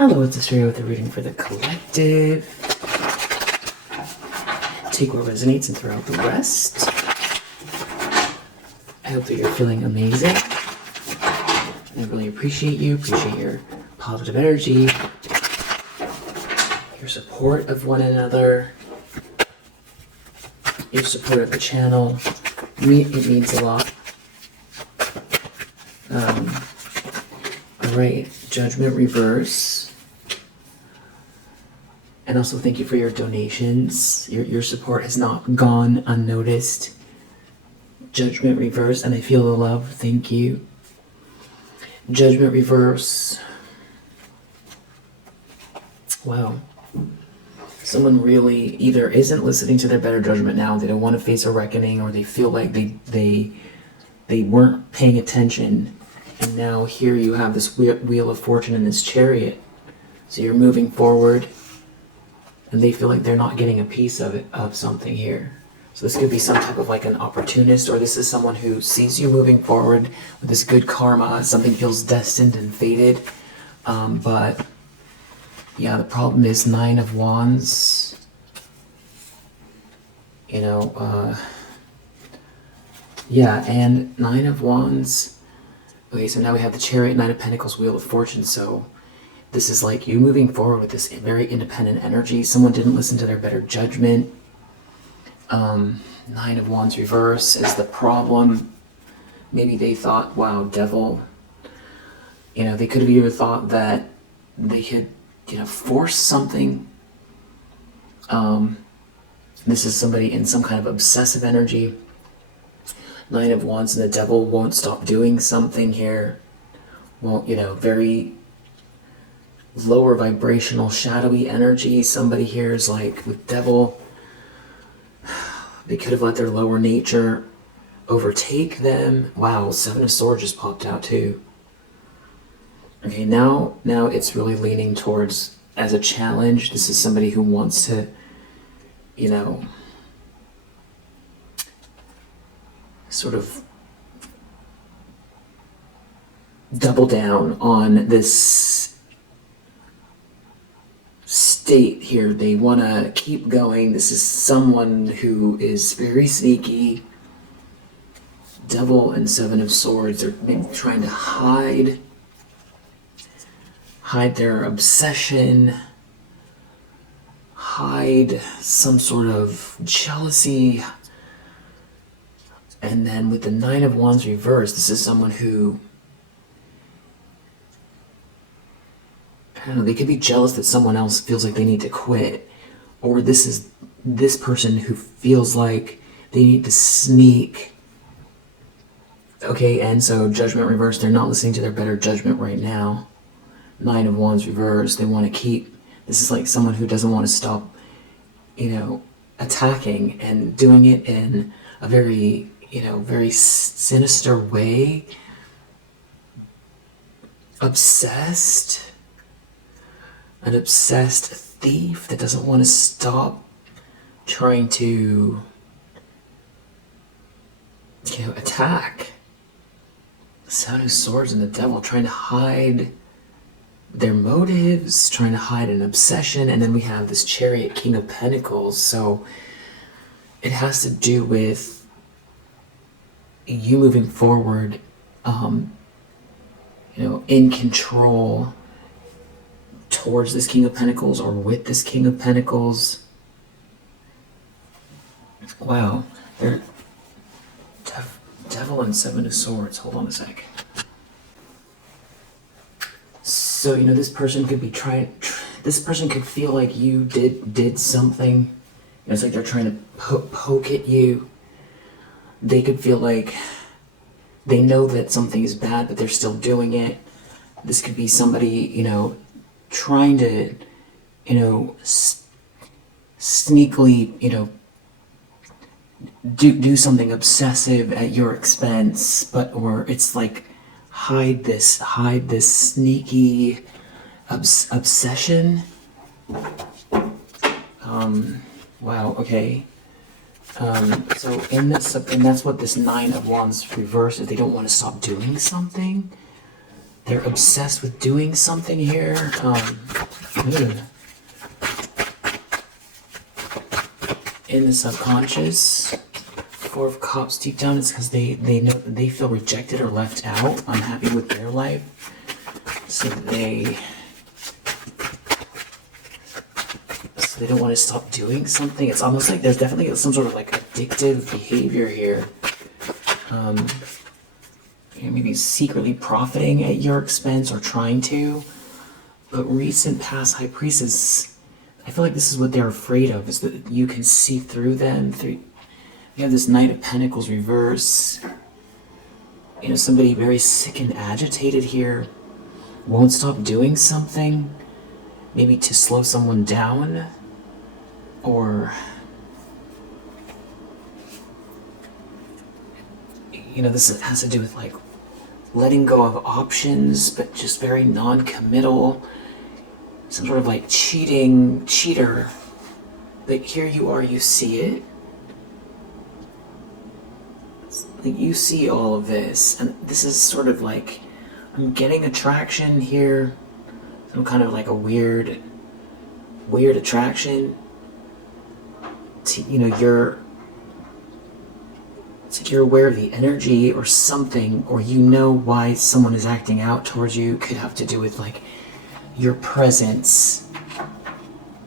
Hello, it's Chariot with a reading for the collective. Take what resonates and throw out the rest. I hope that you're feeling amazing. I really appreciate you, appreciate your positive energy, your support of one another, your support of the channel. It means a lot. Alright, Judgment reverse. And also thank you for your donations. Your support has not gone unnoticed. Judgment reverse, and I feel the love. Thank you. Judgment reverse. Wow. Someone really either isn't listening to their better judgment now, they don't want to face a reckoning, or they feel like they weren't paying attention. And now here you have this wheel of fortune and this chariot. So you're moving forward, and they feel like they're not getting a piece of it, of something here. So this could be some type of like an opportunist, or this is someone who sees you moving forward with this good karma. Something feels destined and fated. But yeah, the problem is 9 of Wands. You know, yeah, and 9 of Wands. Okay, so now we have the Chariot, 9 of Pentacles, Wheel of Fortune. So this is like you moving forward with this very independent energy. Someone didn't listen to their better judgment. 9 of Wands reverse is the problem. Maybe they thought, wow, devil. You know, they could have either thought that they could, you know, force something. This is somebody in some kind of obsessive energy. 9 of Wands and the devil won't stop doing something here. Won't, you know, very lower vibrational, shadowy energy. Somebody here is like, with devil, they could have let their lower nature overtake them. Wow, 7 of Swords just popped out too. Okay, now it's really leaning towards as a challenge. This is somebody who wants to, you know, sort of double down on this state here. They want to keep going. This is someone who is very sneaky. Devil and 7 of Swords are maybe trying to hide their obsession, hide some sort of jealousy. And then with the 9 of Wands reversed, this is someone who, I don't know, they could be jealous that someone else feels like they need to quit. Or this is this person who feels like they need to sneak. Okay, and so Judgment reversed, they're not listening to their better judgment right now. 9 of Wands reversed, they want to keep, this is like someone who doesn't want to stop, you know, attacking and doing it in a very, you know, very sinister way. Obsessed. An obsessed thief that doesn't want to stop trying to, you know, attack. 7 of Swords and the devil trying to hide their motives, trying to hide an obsession. And then we have this Chariot, King of Pentacles. So it has to do with you moving forward, you know, in control towards this King of Pentacles or with this King of Pentacles. Wow, they're devil and 7 of Swords. Hold on a sec. So, you know, this person could be this person could feel like you did something. You know, it's like they're trying to poke at you. They could feel like they know that something is bad, but they're still doing it. This could be somebody, you know, trying to, you know, sneakily, you know, do something obsessive at your expense, but, or it's like hide this sneaky obsession. Wow, okay. So in this, and that's what this 9 of Wands reverse is. They don't want to stop doing something. They're obsessed with doing something here. In the subconscious, Four of Cups deep down, it's because they know that they feel rejected or left out, unhappy with their life. So they don't want to stop doing something. It's almost like there's definitely some sort of like addictive behavior here. Maybe secretly profiting at your expense or trying to. But recent past High Priestess, I feel like this is what they're afraid of, is that you can see through them. You have this Knight of Pentacles reverse. Somebody very sick and agitated here. Won't stop doing something. Maybe to slow someone down. Or this has to do with like letting go of options, but just very non-committal. Some sort of like cheater. But here you are, you see it. Like you see all of this, and this is sort of like, I'm getting attraction here. Some kind of like a weird attraction. It's like you're aware of the energy or something, or why someone is acting out towards you. Could have to do with like your presence.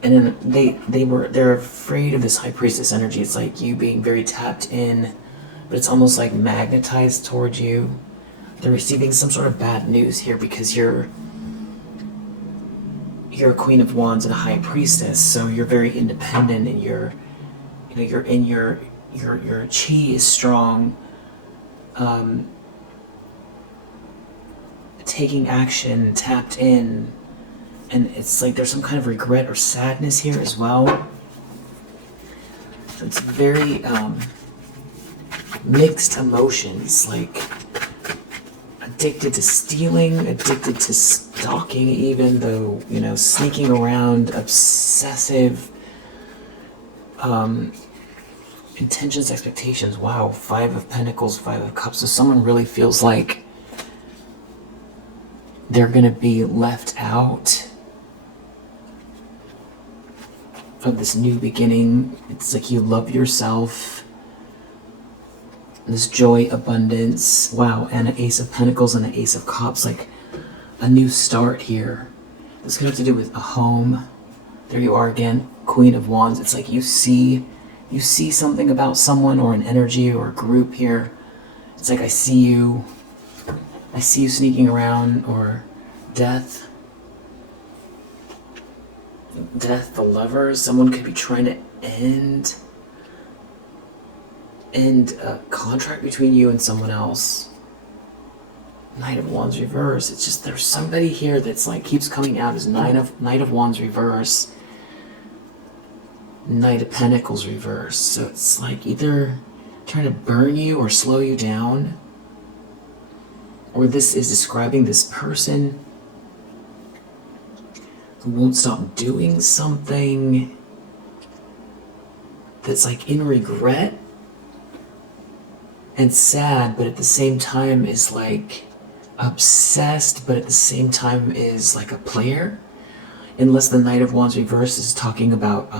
And then they're afraid of this High Priestess energy. It's like you being very tapped in, but it's almost like magnetized towards you. They're receiving some sort of bad news here because you're a Queen of Wands and a High Priestess, so you're very independent, and your chi is strong. Taking action, tapped in, and it's like there's some kind of regret or sadness here as well. So it's very mixed emotions, like addicted to stealing, addicted to stalking, even though, sneaking around, obsessive, intentions, expectations. Wow, Five of Pentacles, Five of Cups. So someone really feels like they're going to be left out of this new beginning. It's like you love yourself. This joy, abundance. Wow, and an Ace of Pentacles and an Ace of Cups. Like a new start here. This could have to do with a home. There you are again, Queen of Wands. It's like you see something about someone or an energy or a group here. It's like I see you sneaking around. Or death, the Lover. Someone could be trying to end a contract between you and someone else. Knight of Wands reverse. It's just there's somebody here that's like keeps coming out as Knight of Wands reverse, Knight of Pentacles reverse. So it's like either trying to burn you or slow you down, or this is describing this person who won't stop doing something that's like in regret and sad, but at the same time is like obsessed, but at the same time is like a player. Unless the Knight of Wands reverse is talking about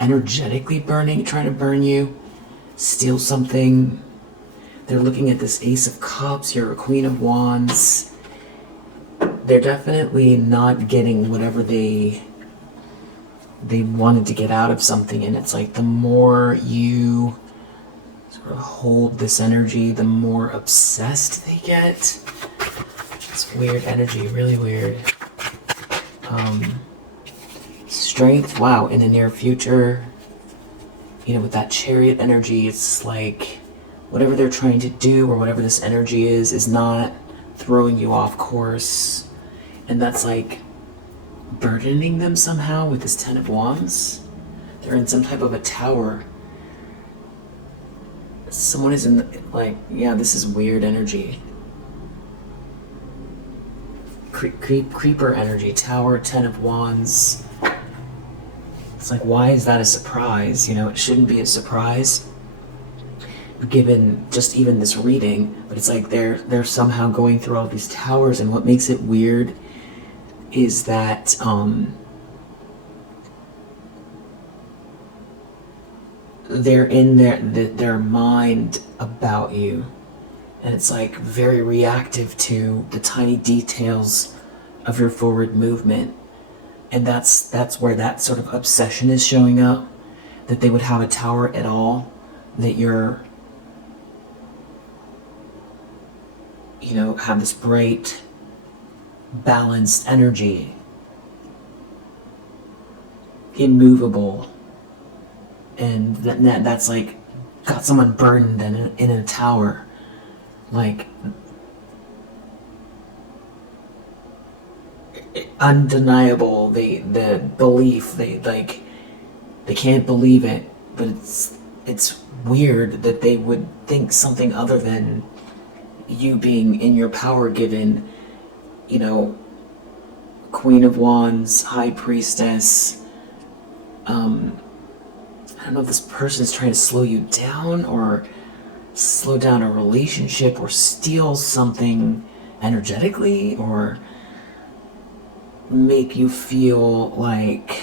energetically trying to burn you, steal something. They're looking at this Ace of Cups. You're a Queen of Wands. They're definitely not getting whatever they wanted to get out of something, and it's like the more you sort of hold this energy, the more obsessed they get. It's weird energy, really weird. Strength, wow, in the near future, with that Chariot energy, it's like whatever they're trying to do or whatever this energy is not throwing you off course. And that's like burdening them somehow with this Ten of Wands. They're in some type of a tower. Someone is in, this is weird energy. Creeper energy, tower, Ten of Wands. It's like, why is that a surprise? It shouldn't be a surprise. given just even this reading, but it's like they're somehow going through all these towers, and what makes it weird is that they're in their mind about you, and it's like very reactive to the tiny details of your forward movement, and that's where that sort of obsession is showing up, that they would have a tower at all, that you're, you know, have this bright, balanced energy, immovable, and that's like got someone burdened in a tower, like undeniable. The belief, they can't believe it, but it's weird that they would think something other than you being in your power, given, you know, Queen of Wands, High Priestess. I don't know if this person is trying to slow you down, or slow down a relationship, or steal something energetically, or make you feel like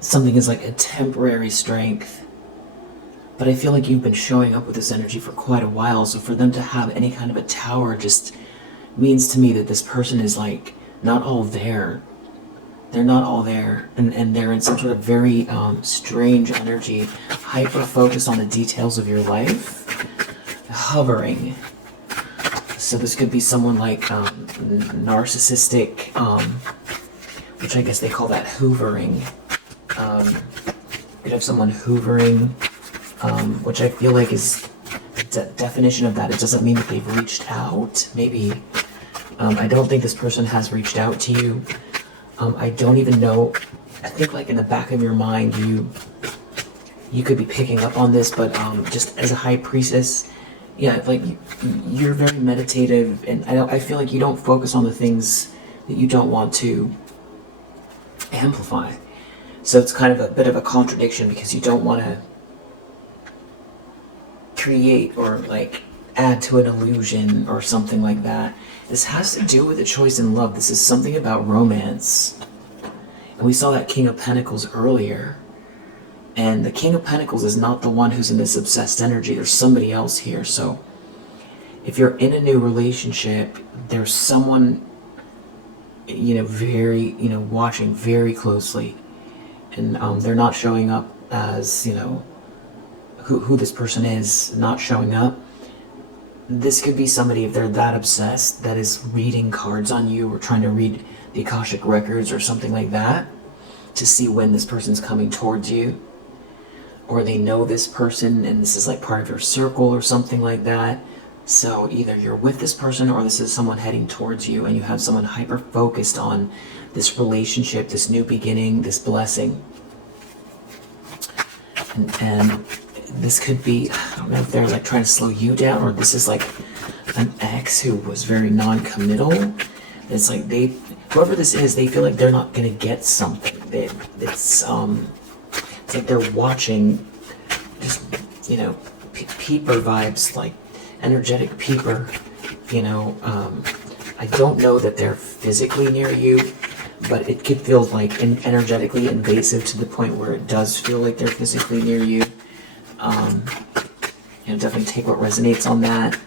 something is like a temporary strength. But I feel like you've been showing up with this energy for quite a while, so for them to have any kind of a tower just means to me that this person is like not all there. They're not all there, and they're in some sort of very strange energy, hyper focused on the details of your life, hovering. So this could be someone like narcissistic, which I guess they call that hoovering. You could have someone hoovering, which I feel like is the definition of that. It doesn't mean that they've reached out. Maybe, I don't think this person has reached out to you. I don't even know. I think like in the back of your mind, you could be picking up on this, but just as a high priestess, yeah, like you're very meditative, and I feel like you don't focus on the things that you don't want to amplify. So it's kind of a bit of a contradiction, because you don't want to create or like add to an illusion or something like that. This has to do with a choice in love. This is something about romance. And we saw that King of Pentacles earlier. And the King of Pentacles is not the one who's in this obsessed energy. There's somebody else here. So if you're in a new relationship, there's someone, you know, very, you know, watching very closely. And they're not showing up as, you know, who this person is, not showing up. This could be somebody, if they're that obsessed, that is reading cards on you, or trying to read the Akashic records or something like that to see when this person's coming towards you. Or they know this person and this is like part of your circle or something like that. So either you're with this person, or this is someone heading towards you, and you have someone hyper focused on this relationship, this new beginning, this blessing. And this could be, I don't know if they're like trying to slow you down, or this is like an ex who was very non-committal. It's like whoever this is, they feel like they're not gonna get something. It's like they're watching, just, you know, peeper vibes, like energetic peeper, you know. I don't know that they're physically near you, but it could feel like energetically invasive to the point where it does feel like they're physically near you. You know, definitely take what resonates on that.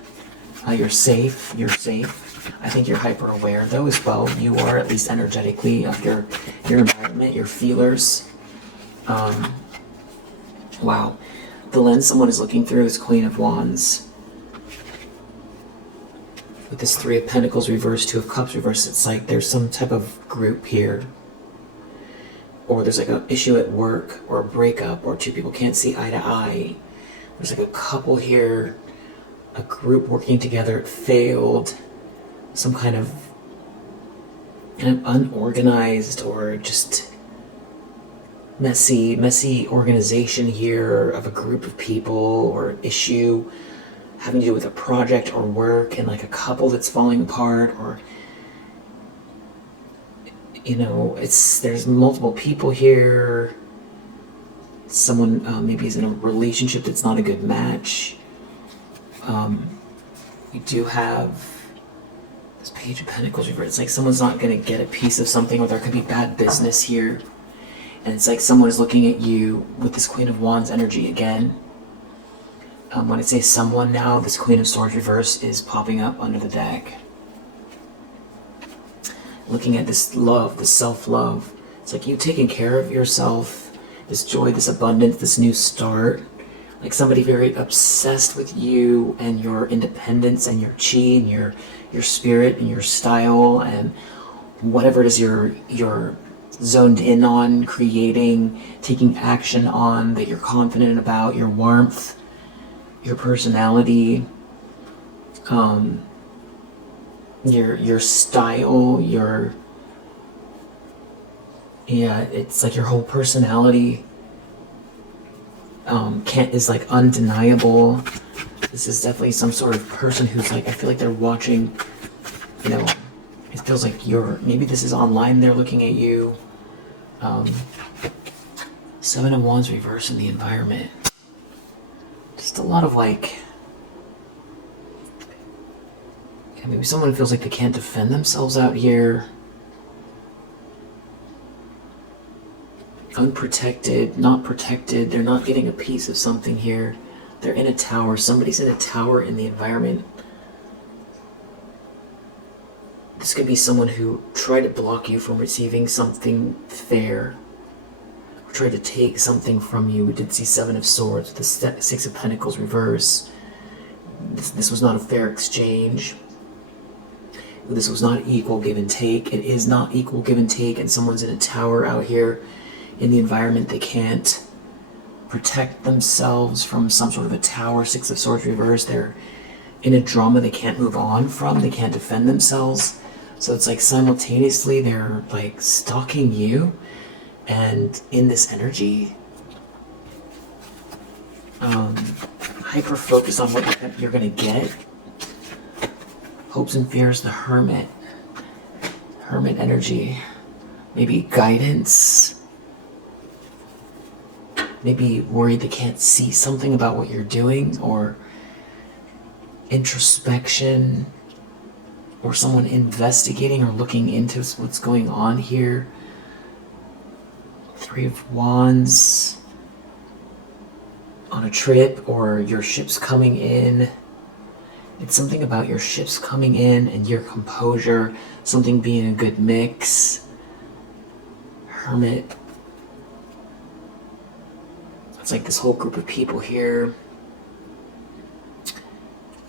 You're safe. You're safe. I think you're hyper aware though as well. You are, at least energetically, of your environment, your feelers. Wow. The lens someone is looking through is Queen of Wands. With this Three of Pentacles reversed, Two of Cups reversed, it's like there's some type of group here. Or there's like an issue at work, or a breakup, or two people can't see eye to eye. There's like a couple here, a group working together, it failed. Some kind of unorganized or just messy organization here of a group of people, or issue having to do with a project or work, and like a couple that's falling apart, or there's multiple people here. Someone maybe is in a relationship that's not a good match. We do have this Page of Pentacles reversed. It's like someone's not going to get a piece of something, or there could be bad business here. And it's like someone is looking at you with this Queen of Wands energy again. When I say someone now, this Queen of Swords reverse is popping up under the deck. Looking at this love, this self-love. It's like you taking care of yourself, this joy, this abundance, this new start. Like somebody very obsessed with you and your independence and your chi and your spirit and your style and whatever it is you're zoned in on, creating, taking action on, that you're confident about, your warmth, your personality, your style, it's like your whole personality is like undeniable. This is definitely some sort of person who's like, I feel like they're watching, it feels like maybe this is online, they're looking at you. Seven of Wands reverse in the environment. Just a lot of like, maybe someone feels like they can't defend themselves out here. Unprotected, not protected. They're not getting a piece of something here. They're in a tower. Somebody's in a tower in the environment. This could be someone who tried to block you from receiving something fair, or tried to take something from you. We did see Seven of Swords, the Six of Pentacles reverse. This was not a fair exchange. This was not equal give and take. It is not equal give and take, and someone's in a tower out here in the environment. They can't protect themselves from some sort of a tower. Six of Swords reverse. They're in a drama they can't move on from. They can't defend themselves. So it's like simultaneously they're like stalking you, and in this energy, hyper focused on what you're gonna get. Hopes and fears, the Hermit energy. Maybe guidance. Maybe worried they can't see something about what you're doing, or introspection, or someone investigating or looking into what's going on here. Three of Wands. On a trip, or your ship's coming in. It's something about your ships coming in and your composure, something being a good mix. Hermit. It's like this whole group of people here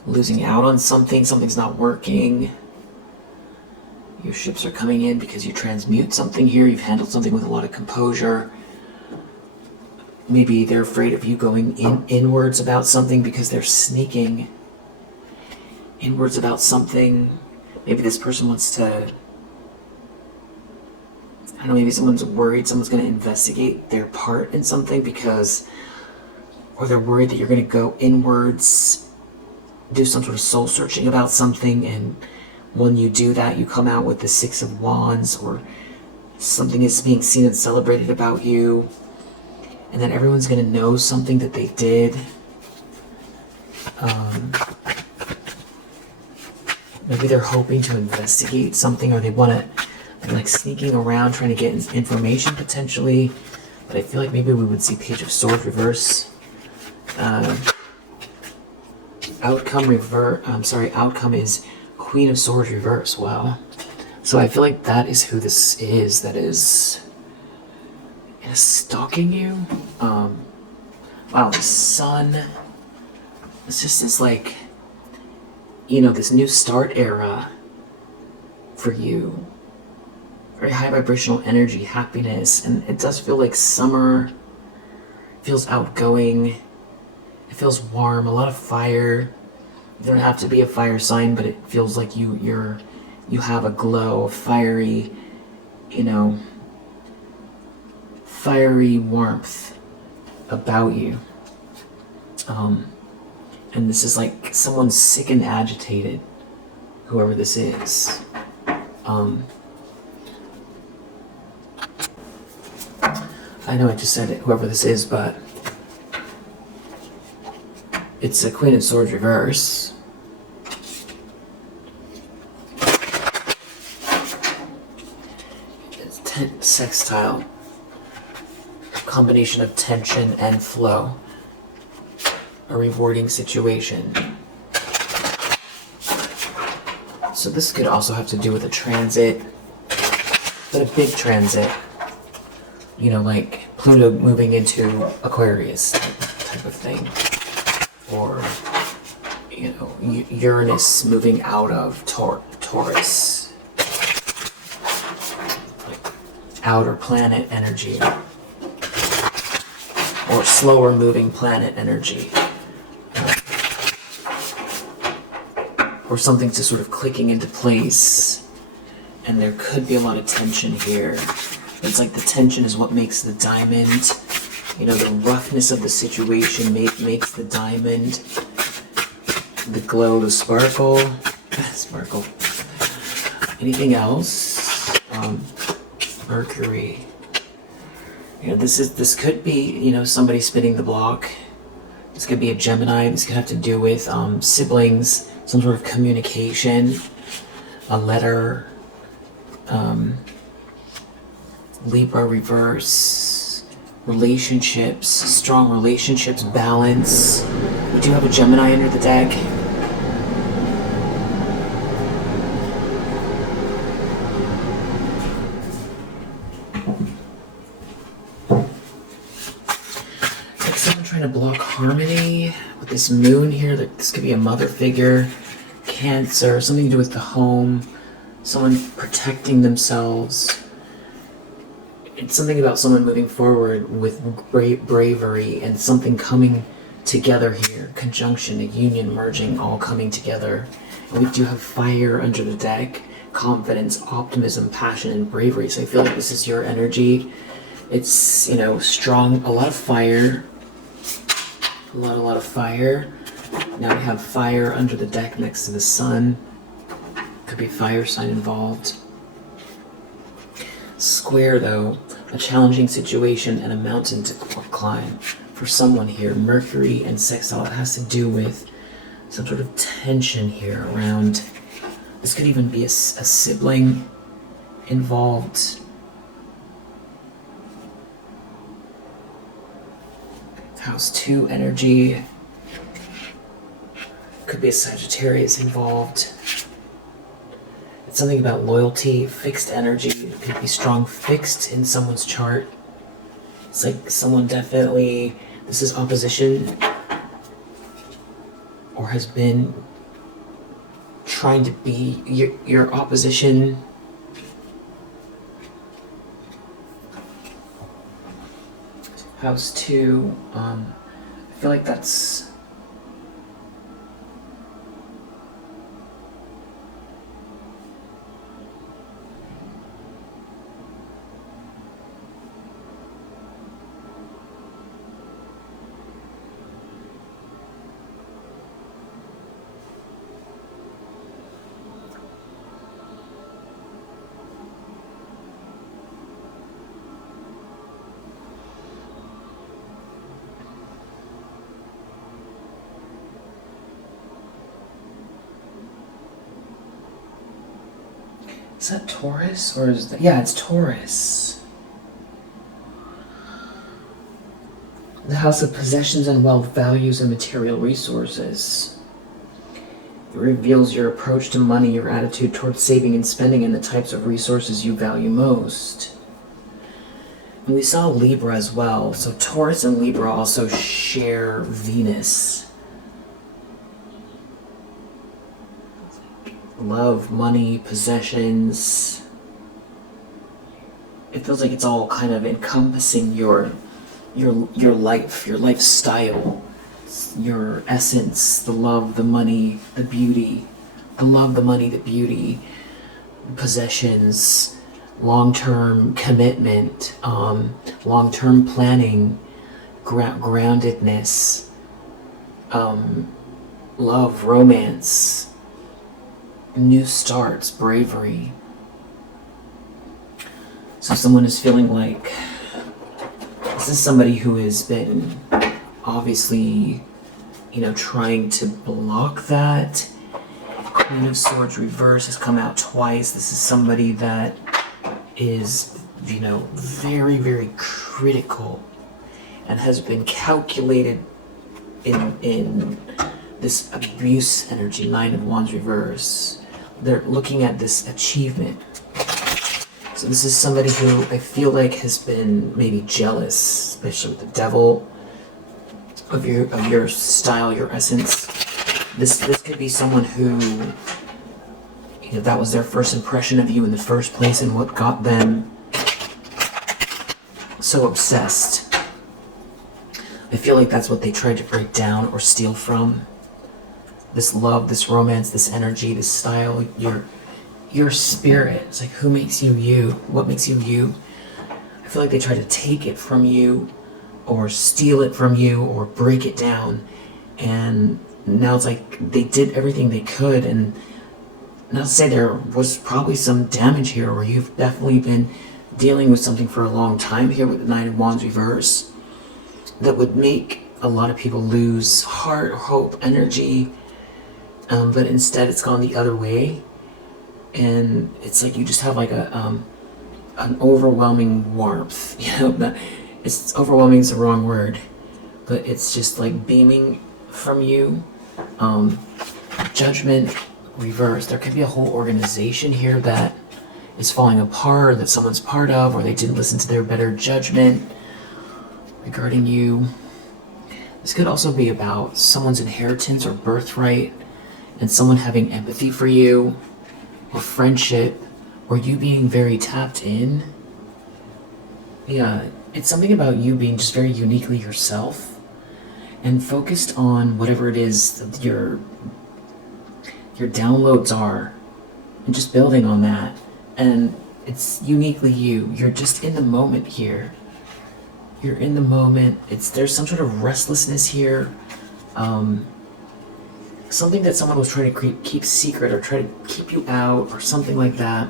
losing out on something, something's not working. Your ships are coming in because you transmute something here, you've handled something with a lot of composure. Maybe they're afraid of you going inwards about something because they're sneaking inwards about something. Maybe this person wants to, I don't know, maybe someone's worried someone's going to investigate their part in something or they're worried that you're going to go inwards, do some sort of soul searching about something, and when you do that, you come out with the Six of Wands, or something is being seen and celebrated about you, and then everyone's going to know something that they did. Maybe they're hoping to investigate something, or they're like sneaking around trying to get information potentially. But I feel like maybe we would see Page of Swords reverse. Outcome is Queen of Swords reverse. Wow. So I feel like that is who this is that is stalking you. Wow, the Sun. It's just this like, this new start era for you. Very high vibrational energy, happiness, and it does feel like summer. It feels outgoing. It feels warm, a lot of fire. You don't have to be a fire sign, but it feels like you have a glow, a fiery, fiery warmth about you. And this is like someone's sick and agitated, whoever this is. I know I just said it, whoever this is, but it's a Queen of Swords reverse. It's sextile. Combination of tension and flow. A rewarding situation. So this could also have to do with a transit, but a big transit. You know, like Pluto moving into Aquarius type of thing. Or, you know, Uranus moving out of Taurus. Like outer planet energy. Or slower moving planet energy. Or something just sort of clicking into place. And there could be a lot of tension here. It's like the tension is what makes the diamond. You know, the roughness of the situation makes the diamond. The glow, the sparkle. Sparkle. Anything else? Mercury. You know, this could be, you know, somebody spinning the block. This could be a Gemini. This could have to do with siblings, some sort of communication, a letter, Libra reverse, relationships, strong relationships, balance. We do have a Gemini under the deck. Like someone trying to block harmony with this moon here. This could be a mother figure, Cancer, something to do with the home, someone protecting themselves. It's something about someone moving forward with bravery and something coming together here. Conjunction, a union, merging, all coming together. And we do have fire under the deck. Confidence, optimism, passion, and bravery. So I feel like this is your energy. It's, you know, strong, a lot of fire. A lot of fire. Now we have fire under the deck next to the sun. Could be a fire sign involved. Square though, a challenging situation and a mountain to climb. For someone here, Mercury and sextile, it has to do with some sort of tension here around, this could even be a sibling involved. House 2 energy. Could be a Sagittarius involved. It's something about loyalty, fixed energy. It could be strong fixed in someone's chart. It's like someone definitely, this is opposition, or has been trying to be your opposition. House 2, I feel like that's Is that Taurus, or is that, yeah, it's Taurus. The house of possessions and wealth, values and material resources. It reveals your approach to money, your attitude towards saving and spending, and the types of resources you value most. And we saw Libra as well, so Taurus and Libra also share Venus. Love, money, possessions. It feels like it's all kind of encompassing your life, your lifestyle, your essence, the love, the money, the beauty, the love, the money, the beauty, possessions, long-term commitment, long-term planning, groundedness, love, romance, new starts, bravery. So someone is feeling like This is somebody who has been obviously, trying to block that. Queen of Swords reverse has come out twice. This is somebody that is, very, very critical and has been calculated in this abuse energy. Nine of Wands reverse. They're looking at this achievement. So this is somebody who I feel like has been maybe jealous, especially with the Devil, of your style, your essence. This could be someone who, that was their first impression of you in the first place, and what got them so obsessed. I feel like that's what they tried to break down or steal from. This love, this romance, this energy, this style, your spirit. It's like, who makes you you? What makes you you? I feel like they try to take it from you, or steal it from you, or break it down. And now it's like they did everything they could. And not to say there was probably some damage here, or you've definitely been dealing with something for a long time here with the Nine of Wands reverse that would make a lot of people lose heart, hope, energy. But instead it's gone the other way. And it's like you just have like an overwhelming warmth. It's overwhelming is the wrong word, but it's just like beaming from you. Judgment reverse. There could be a whole organization here that is falling apart, that someone's part of, or they didn't listen to their better judgment regarding you. This could also be about someone's inheritance or birthright, and someone having empathy for you, or friendship, or you being very tapped in. Yeah, it's something about you being just very uniquely yourself and focused on whatever it is that your downloads are, and just building on that. And it's uniquely you. You're just in the moment here. You're in the moment. There's some sort of restlessness here. Something that someone was trying to keep secret, or try to keep you out, or something like that.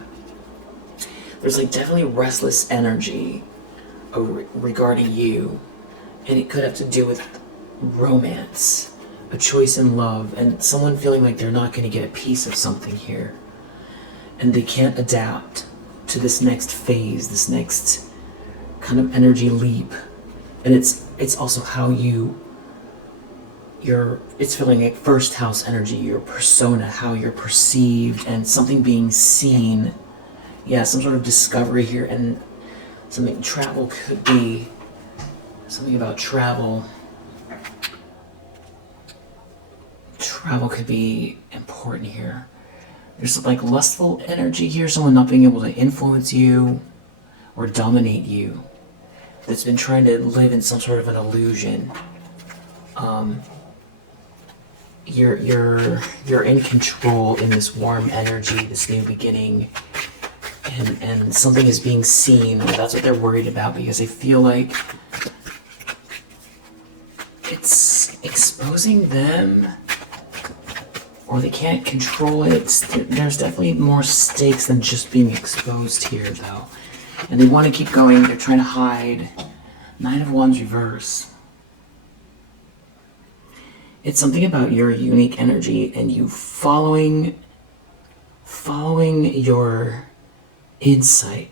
There's like definitely restless energy regarding you, and it could have to do with romance, a choice in love, and someone feeling like they're not going to get a piece of something here, and they can't adapt to this next phase, this next kind of energy leap. And it's also how it's feeling like first house energy, your persona, how you're perceived, and something being seen. Yeah, some sort of discovery here, and travel could be something about travel. Travel could be important here. There's like lustful energy here, someone not being able to influence you or dominate you, that's been trying to live in some sort of an illusion. You're in control in this warm energy, this new beginning, and something is being seen. That's what they're worried about, because they feel like it's exposing them, or they can't control it. There's definitely more stakes than just being exposed here, though. And they want to keep going. They're trying to hide. Nine of Wands reverse. It's something about your unique energy and you following your insight.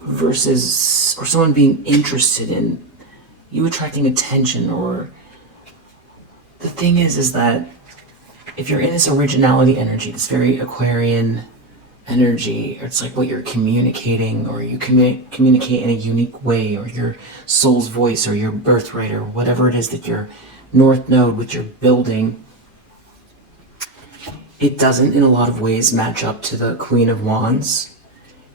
Versus, or someone being interested in you attracting attention. Or the thing is that if you're in this originality energy, this very Aquarian energy, or it's like what you're communicating, or you communicate in a unique way, or your soul's voice, or your birthright, or whatever it is that your north node, which you're building, it doesn't in a lot of ways match up to the Queen of Wands,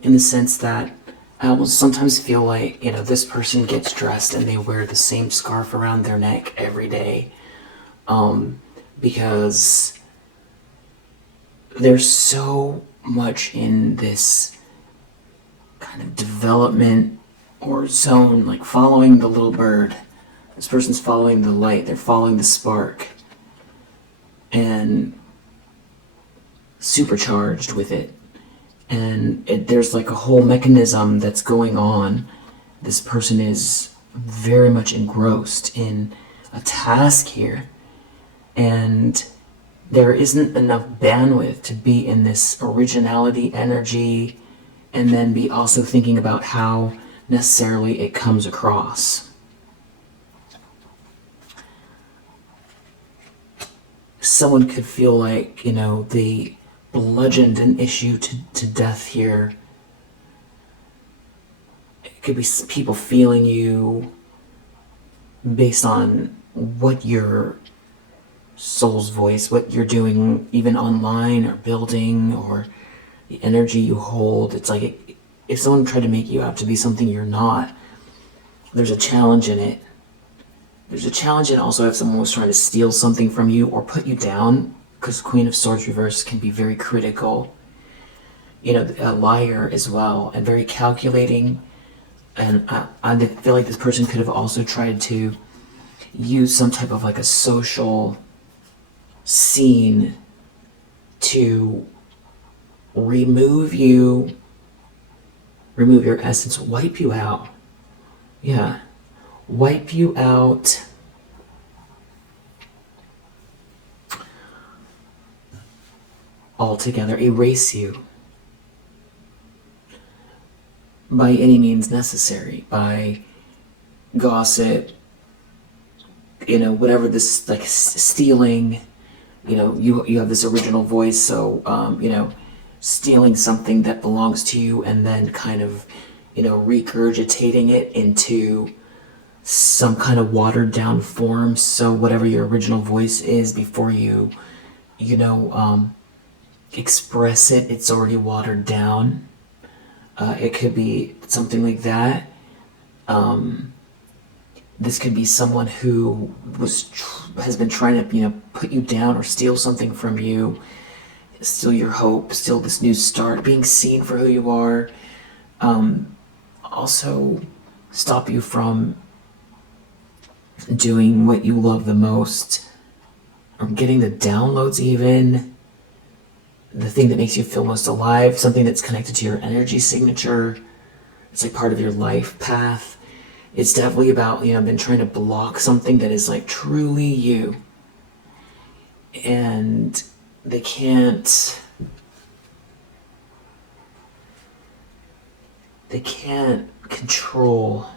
in the sense that I almost sometimes feel like, this person gets dressed and they wear the same scarf around their neck every day, because there's so much in this kind of development or zone, like following the little bird. This person's following the light, they're following the spark. And supercharged with it. And there's like a whole mechanism that's going on. This person is very much engrossed in a task here, and there isn't enough bandwidth to be in this originality energy and then be also thinking about how necessarily it comes across. Someone could feel like, they bludgeoned an issue to death here. It could be people feeling you based on what your soul's voice, what you're doing, even online or building, or the energy you hold. It's like if someone tried to make you out to be something you're not, there's a challenge in it. There's a challenge in also if someone was trying to steal something from you or put you down, because Queen of Swords reverse can be very critical. A liar as well, and very calculating. And I feel like this person could have also tried to use some type of like a social scene to remove your essence, wipe you out. Yeah. Wipe you out. Altogether, erase you. By any means necessary. By gossip, whatever this, like stealing, you have this original voice, so, stealing something that belongs to you and then kind of, regurgitating it into some kind of watered down form. So whatever your original voice is before you, express it, it's already watered down. It could be something like that. This could be someone who has been trying to, put you down or steal something from you, steal your hope, steal this new start, being seen for who you are. Also stop you from doing what you love the most, or getting the downloads even, the thing that makes you feel most alive, something that's connected to your energy signature. It's like part of your life path. It's definitely about, been trying to block something that is like truly you. And they can't control.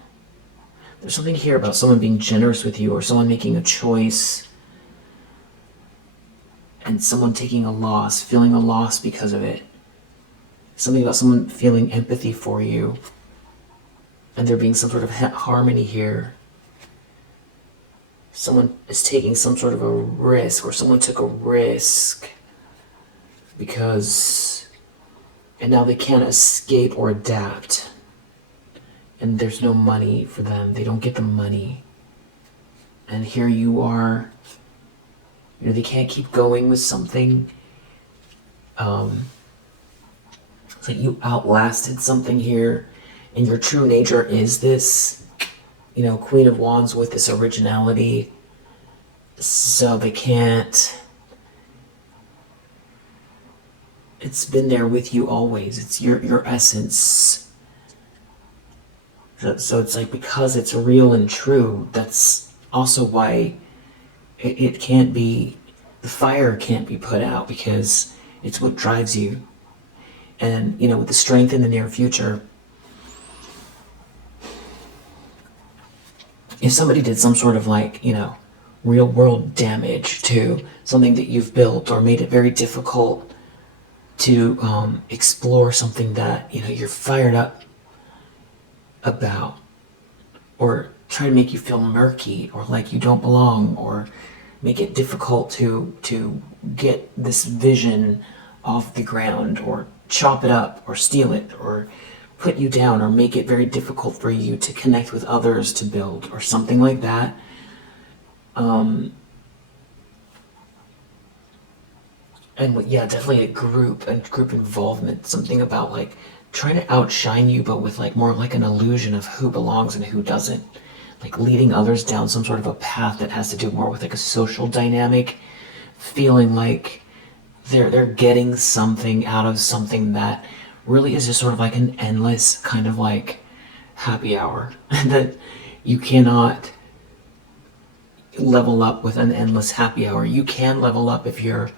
There's something here about someone being generous with you, or someone making a choice and someone taking a loss, feeling a loss because of it. Something about someone feeling empathy for you, and there being some sort of harmony here. Someone is taking some sort of a risk, or someone took a risk and now they can't escape or adapt. And there's no money for them. They don't get the money. And here you are. They can't keep going with something. It's like you outlasted something here. And your true nature is this, Queen of Wands with this originality. So they can't. It's been there with you always. It's your essence. So it's like, because it's real and true, that's also why it can't be, the fire can't be put out, because it's what drives you. And, with the strength in the near future, if somebody did some sort of like, real world damage to something that you've built, or made it very difficult to explore something that, you're fired up about, or try to make you feel murky or like you don't belong, or make it difficult to get this vision off the ground, or chop it up, or steal it, or put you down, or make it very difficult for you to connect with others to build, or something like that. And yeah, definitely a group involvement, something about like trying to outshine you, but with like more like an illusion of who belongs and who doesn't, like leading others down some sort of a path that has to do more with like a social dynamic, feeling like they're getting something out of something that really is just sort of like an endless kind of like happy hour that you cannot level up with an endless happy hour. You can level up if you're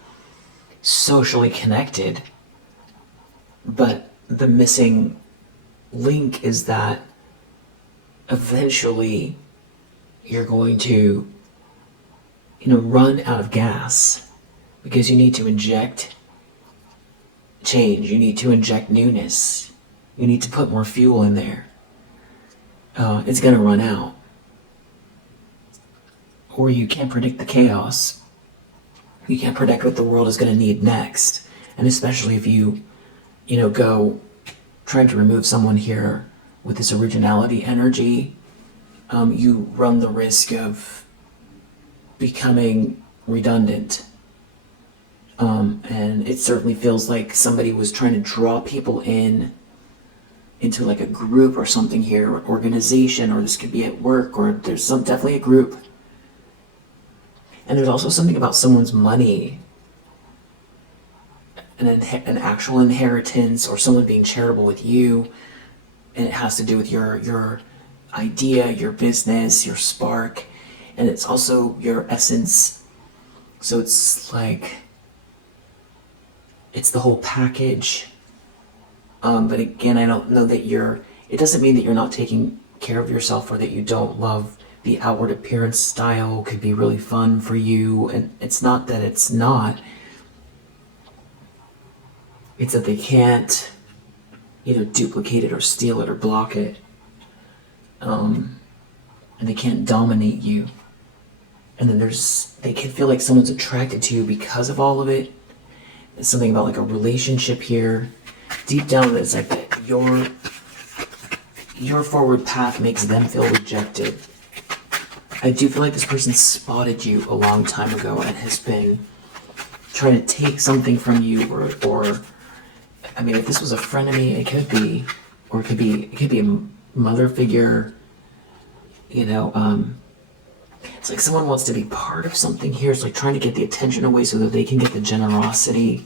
socially connected, but the missing link is that eventually you're going to, run out of gas because you need to inject change. You need to inject newness. You need to put more fuel in there. It's going to run out. Or you can't predict the chaos. You can't predict what the world is going to need next. And especially if you, go trying to remove someone here with this originality energy, you run the risk of becoming redundant. And it certainly feels like somebody was trying to draw people into like a group or something here, or organization, or this could be at work, or there's definitely a group. And there's also something about someone's money, an actual inheritance, or someone being charitable with you, and it has to do with your idea, your business, your spark, and it's also your essence. So it's like, it's the whole package. But again, I don't know that it doesn't mean that you're not taking care of yourself, or that you don't love the outward appearance style. Could be really fun for you, and it's not that it's not. It's that they can't either duplicate it or steal it or block it. And they can't dominate you. And then they can feel like someone's attracted to you because of all of it. It's something about like a relationship here. Deep down, it's like that your forward path makes them feel rejected. I do feel like this person spotted you a long time ago and has been trying to take something from you, or I mean, if this was a frenemy, it could be, or it could be a mother figure. It's like someone wants to be part of something here. It's like trying to get the attention away so that they can get the generosity.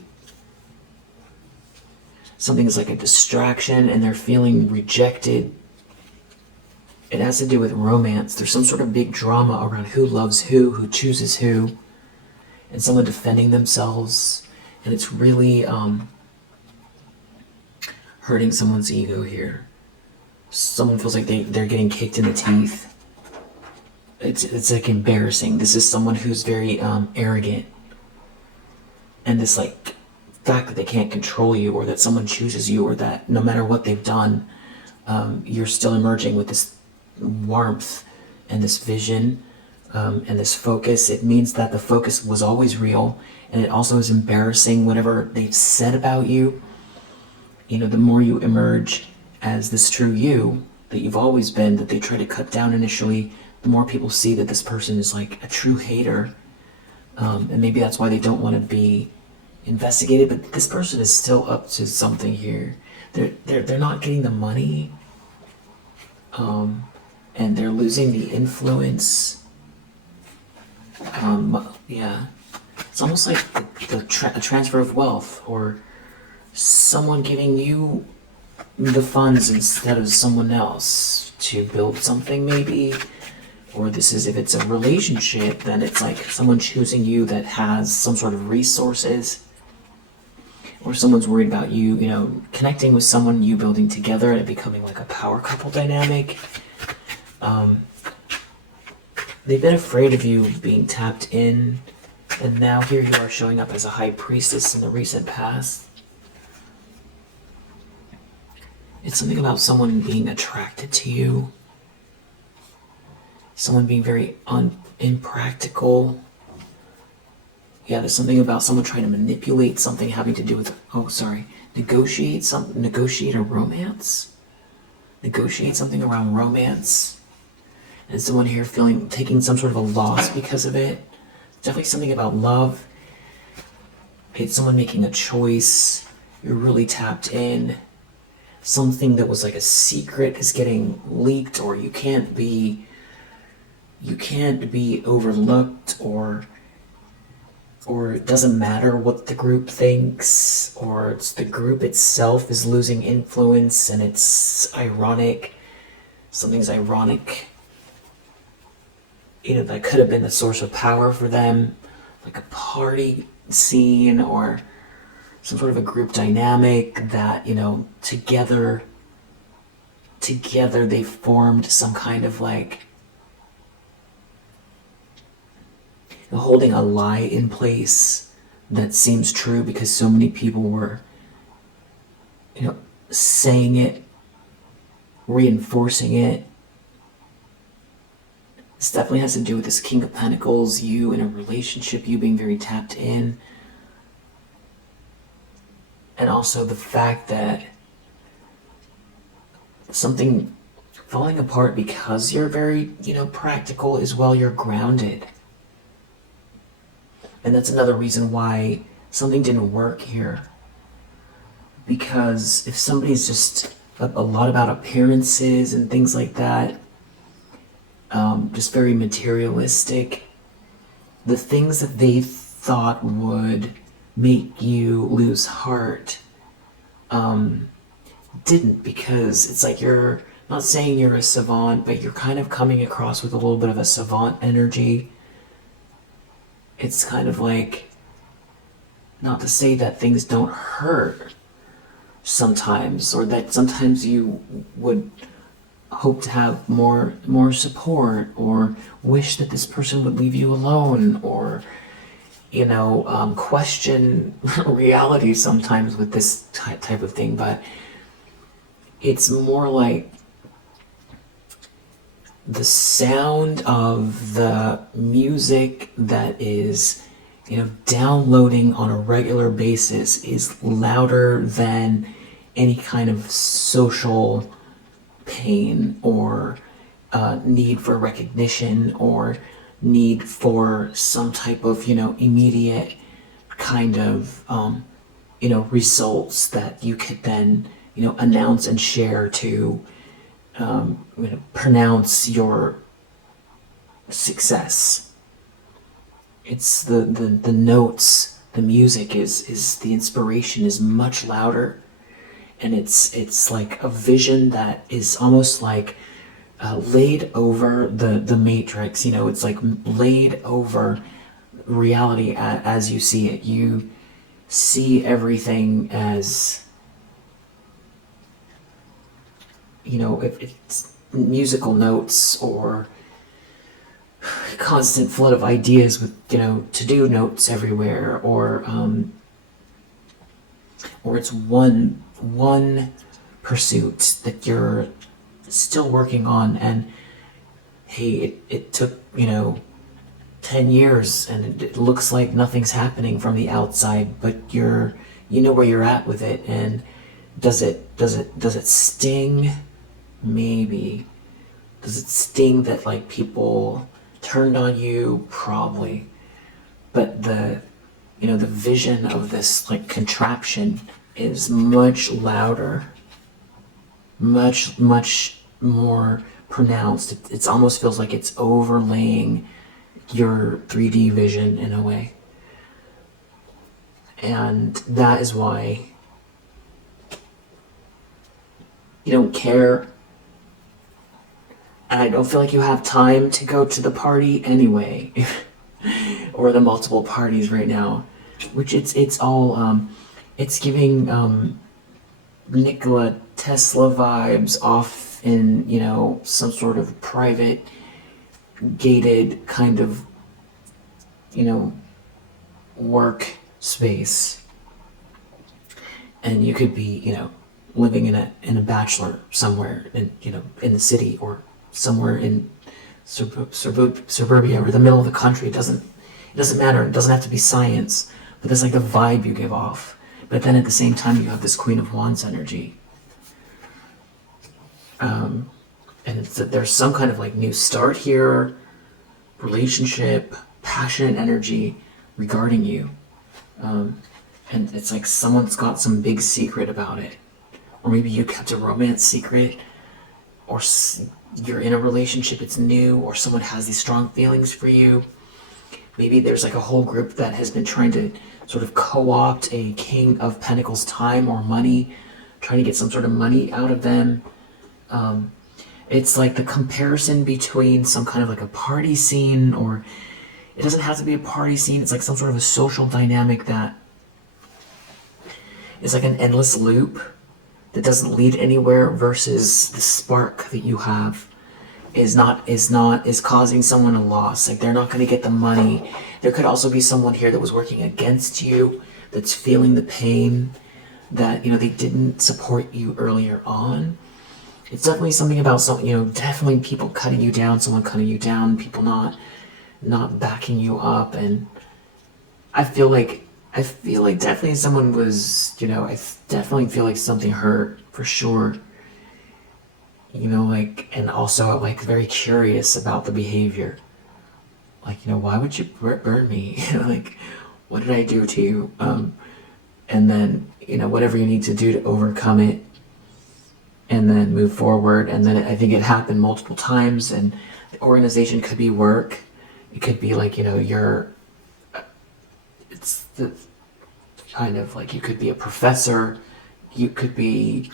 Something is like a distraction, and they're feeling rejected. It has to do with romance. There's some sort of big drama around who loves who chooses who, and someone defending themselves, and it's really hurting someone's ego here. Someone feels like they're getting kicked in the teeth. It's like embarrassing. This is someone who's very arrogant, and this like fact that they can't control you, or that someone chooses you, or that no matter what they've done, you're still emerging with this warmth and this vision and this focus. It means that the focus was always real, and it also is embarrassing whatever they've said about you. The more you emerge as this true you that you've always been, that they try to cut down initially, the more people see that this person is like a true hater, and maybe that's why they don't want to be investigated. But this person is still up to something here. They're not getting the money, and they're losing the influence. Yeah, it's almost like a transfer of wealth, or someone giving you the funds instead of someone else to build something, maybe. Or this is, if it's a relationship, then it's like someone choosing you that has some sort of resources, or someone's worried about you, connecting with someone, you building together, and it becoming like a power couple dynamic. They've been afraid of you being tapped in, and now here you are showing up as a high priestess in the recent past. It's something about someone being attracted to you, someone being very impractical. Yeah, there's something about someone trying to manipulate something having to do with, negotiate a romance. Negotiate something around romance. And someone here taking some sort of a loss because of it. Definitely something about love. It's someone making a choice. You're really tapped in. Something that was like a secret is getting leaked, or you can't be overlooked, or or it doesn't matter what the group thinks, or it's the group itself is losing influence and it's ironic. Something's ironic, that could have been the source of power for them, like a party scene or some sort of a group dynamic that, together they formed some kind of like holding a lie in place that seems true because so many people were, saying it, reinforcing it. This definitely has to do with this King of Pentacles, you in a relationship, you being very tapped in. And also the fact that something falling apart because you're very, practical as well, you're grounded. And that's another reason why something didn't work here. Because if somebody's just a lot about appearances and things like that, just very materialistic, the things that they thought would make you lose heart didn't, because it's like you're not saying you're a savant, but you're kind of coming across with a little bit of a savant energy. It's kind of like, not to say that things don't hurt sometimes, or that sometimes you would hope to have more support, or wish that this person would leave you alone, or question reality sometimes with this type of thing. But it's more like the sound of the music that is downloading on a regular basis is louder than any kind of social pain or need for recognition or need for some type of immediate kind of results that you could then announce and share to pronounce your success. It's the notes, the music is the inspiration is much louder, and it's like a vision that is almost like laid over the matrix. It's like laid over reality as you see it. You see everything as, if it's musical notes or constant flood of ideas with to-do notes everywhere, or it's one pursuit that you're still working on, and hey, it took 10 years and it looks like nothing's happening from the outside, but where you're at with it. And does it sting? Maybe. Does it sting that like people turned on you? Probably. But the vision of this like contraption is much louder, much more pronounced. It almost feels like it's overlaying your 3D vision in a way. And that is why you don't care. And I don't feel like you have time to go to the party anyway. Or the multiple parties right now. Which it's all, it's giving Nikola Tesla vibes off in, some sort of private, gated kind of, work space. And you could be, living in a bachelor somewhere in, in the city, or somewhere in suburbia or the middle of the country. It doesn't matter. It doesn't have to be science, but there's like the vibe you give off. But then at the same time, you have this Queen of Wands energy. And there's some kind of like new start here, relationship, passionate energy regarding you. And it's like someone's got some big secret about it. Or maybe you kept a romance secret, or you're in a relationship, it's new, or someone has these strong feelings for you. maybe there's like a whole group that has been trying to sort of co-opt a King of Pentacles time or money, trying to get some sort of money out of them. It's like the comparison between some kind of like a party scene, or it doesn't have to be a party scene. It's like some sort of a social dynamic that is like an endless loop that doesn't lead anywhere, versus the spark that you have is causing someone a loss. Like they're not going to get the money. There could also be someone here that was working against you, that's feeling the pain that, you know, they didn't support you earlier on. It's definitely something about some, you know, definitely people cutting you down, someone cutting you down, people not backing you up. And I feel like definitely someone was, you know, I definitely feel like something hurt for sure. You know, like, and also like very curious about the behavior. Like, you know, why would you burn me? Like, what did I do to you? And then, you know, whatever you need to do to overcome it, and then move forward. And then I think it happened multiple times, and the organization could be work. It could be like, you know, it's the kind of like, you could be a professor, you could be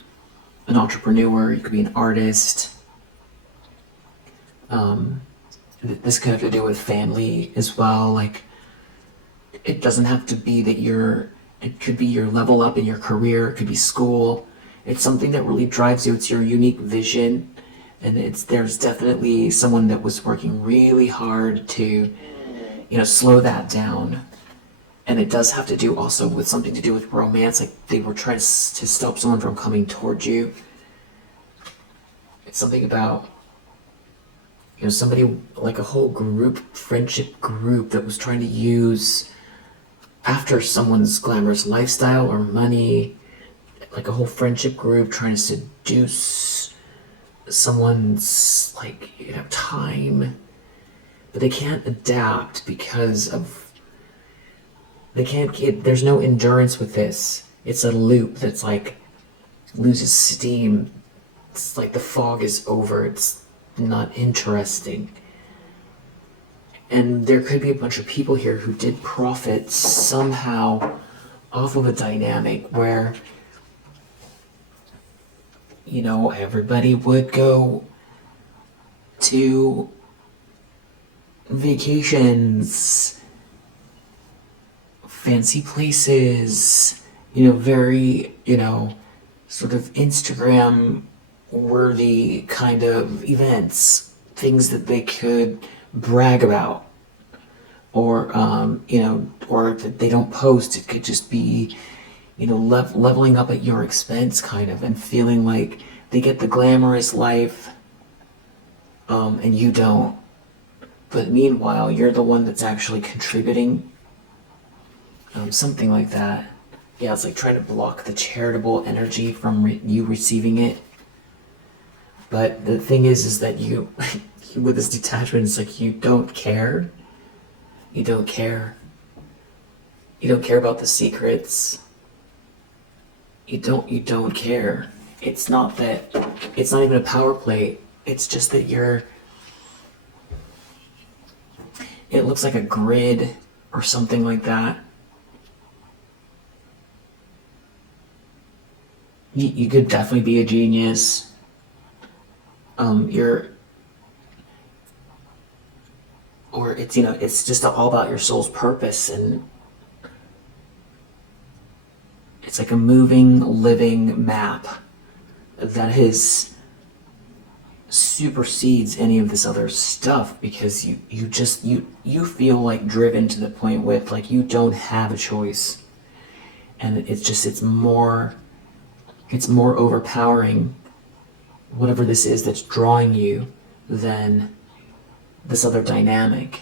an entrepreneur, you could be an artist. This could have to do with family as well. Like, it doesn't have to be that it could be your level up in your career, it could be school. It's something that really drives you. It's your unique vision. And there's definitely someone that was working really hard to, you know, slow that down. And it does have to do also with something to do with romance. Like they were trying to stop someone from coming towards you. It's something about, you know, somebody, like a whole group, friendship group, that was trying to use after someone's glamorous lifestyle or money, like a whole friendship group trying to seduce someone's, like, you know, time. But they can't adapt because of, there's no endurance with this. It's a loop that's like loses steam. It's like the fog is over. It's not interesting. And there could be a bunch of people here who did profit somehow off of a dynamic where, you know, everybody would go to vacations, fancy places, you know, very, you know, sort of Instagram worthy kind of events, things that they could brag about, or you know, or that they don't post. It could just be, you know, leveling up at your expense, kind of, and feeling like they get the glamorous life, and you don't. But meanwhile, you're the one that's actually contributing. Something like that. Yeah, it's like trying to block the charitable energy from you receiving it. But the thing is that you, with this detachment, it's like you don't care. You don't care. You don't care about the secrets. You don't care. It's not even a power play. It's just that it looks like a grid or something like that. You could definitely be a genius. Or it's, you know, it's just all about your soul's purpose, and it's like a moving, living map that supersedes any of this other stuff, because you feel like driven to the point with, like, you don't have a choice, and it's more overpowering, whatever this is that's drawing you, than this other dynamic.